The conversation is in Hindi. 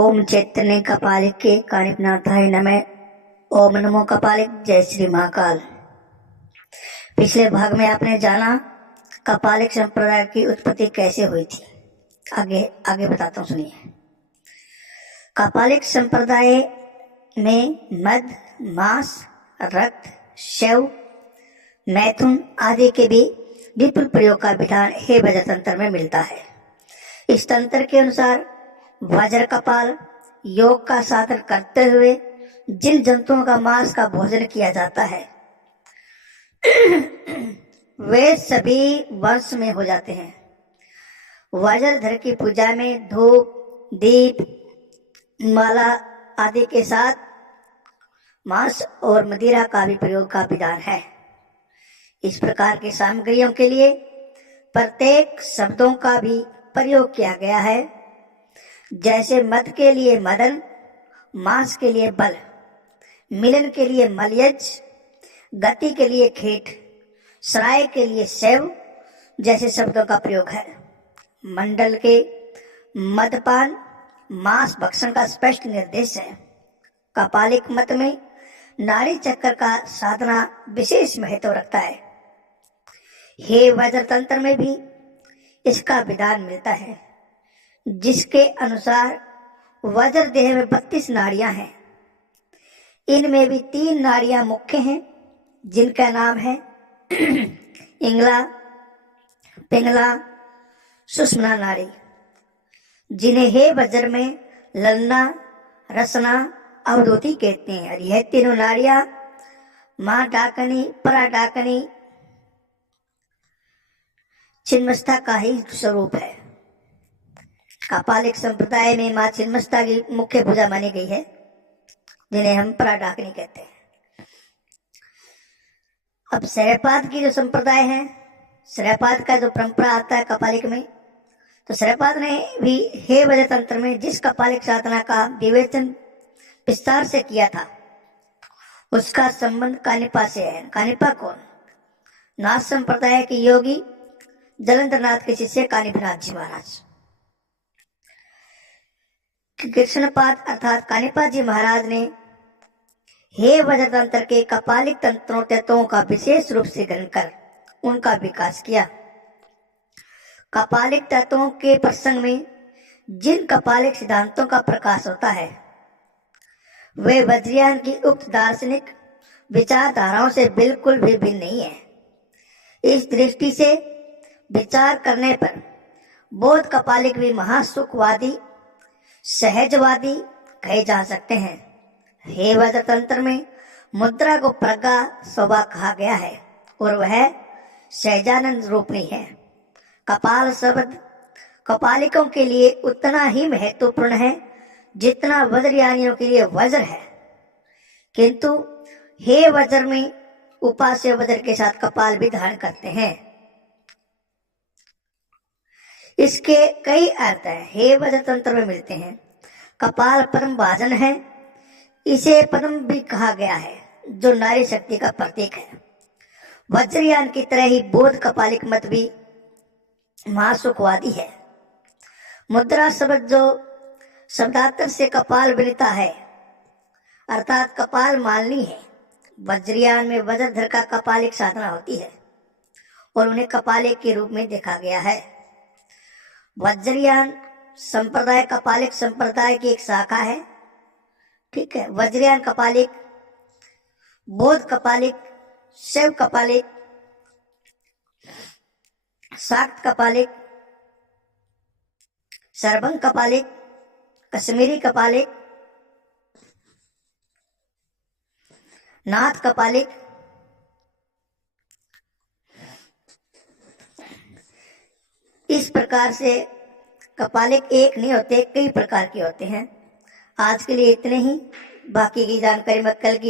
ओम चैतन्य कपालिके कानिपनाथाय नमः। ओम नमो कपालिक। जय श्री महाकाल। पिछले भाग में आपने जाना कपालिक संप्रदाय की उत्पत्ति कैसे हुई थी। आगे आगे बताता हूँ, सुनिए। कपालिक संप्रदाय में मद, मांस, रक्त, शव, मैथुन आदि के भी विपुल प्रयोग का विधान हे वज्र तंत्र में मिलता है। इस तंत्र के अनुसार वज्र कपाल योग का साधन करते हुए जिन जंतुओं का मांस का भोजन किया जाता है वे सभी वंश में हो जाते हैं। वज्रधर की पूजा में धूप, दीप, माला आदि के साथ मांस और मदिरा का भी प्रयोग का विधान है। इस प्रकार की सामग्रियों के लिए प्रत्येक शब्दों का भी प्रयोग किया गया है। जैसे मद के लिए मदन, मांस के लिए बल, मिलन के लिए मलयज, गति के लिए खेट, सराय के लिए शैव जैसे शब्दों का प्रयोग है। मंडल के मदपान, मांस भक्षण का स्पष्ट निर्देश है। कपालिक मत में नाड़ी चक्र का साधना विशेष महत्व रखता है। हे वज्र तंत्र में भी इसका विधान मिलता है, जिसके अनुसार वज्र देह में 32 नाड़ियां हैं। इनमें भी 3 नाड़ियां मुख्य हैं, जिनका नाम है इंगला, पिंगला, सुषुम्ना नाड़ी, जिन्हें हे वज्र में ललना, रसना, अवधूति कहते हैं। और यह तीनों नाड़ियां मां डाकनी, परा डाकनी, छिन्नमस्ता का ही स्वरूप है। कपालिक संप्रदाय में मां छिन्नमस्ता की मुख्य पूजा मानी गई है, जिन्हें हम परा डाकनी कहते हैं। अब शरयपाद की जो संप्रदाय है, शरयपाद का जो परंपरा आता है कपालिक में, तो शरयपाद ने भी हे वज्र तंत्र में जिस कपालिक साधना का विवेचन विस्तार से किया था, उसका संबंध कानिपा से है। कानिपा कौन? नाथ संप्रदाय के योगी जलंधरनाथ के शिष्य कानिपनाथ जी महाराज। कृष्णपाद अर्थात कानिपा जी महाराज ने हे वज्र तंत्र के कपालिक तंत्रों तत्वों का विशेष रूप से ग्रहण कर उनका विकास किया। कपालिक तत्वों के प्रसंग में जिन कपालिक सिद्धांतों का प्रकाश होता है, वे वज्रयान की उक्त दार्शनिक विचारधाराओं से बिल्कुल भी भिन्न नहीं है। इस दृष्टि से विचार करने पर बौद्ध कपालिक भी महासुखवादी, सहजवादी कहे जा सकते हैं। हे वज्र तंत्र में मुद्रा को प्रज्ञा स्वभाव कहा गया है और वह सहजानंद रूपणी है। कपाल शब्द कपालिकों के लिए उतना ही महत्वपूर्ण है जितना वज्रयानियों के लिए वज्र है, किंतु हे वज्र में उपास्य वज्र के साथ कपाल भी धारण करते हैं। इसके कई अर्थ हैं, हे वज्र तंत्र में मिलते हैं। कपाल परम भाजन है, इसे पद्म भी कहा गया है, जो नारी शक्ति का प्रतीक है। वज्रयान की तरह ही बौद्ध कपालिक मत भी महासुखवादी है। मुद्रा शब्द जो शब्दार्थ से कपाल मिलता है, अर्थात कपाल मालनी है। वज्रयान में वज्रधर का कपालिक साधना होती है और उन्हें कपालिक के रूप में देखा गया है। वज्रयान संप्रदाय कपालिक संप्रदाय की एक शाखा है। ठीक है। वज्रयान कपालिक, बौद्ध कपालिक, शैव कपालिक, शाक्त कपालिक, सरभंग कपालिक, कश्मीरी कपालिक, नाथ कपालिक, इस प्रकार से कपालिक एक नहीं होते, कई प्रकार के होते हैं। आज के लिए इतने ही। बाकी की जानकारी मैं कल की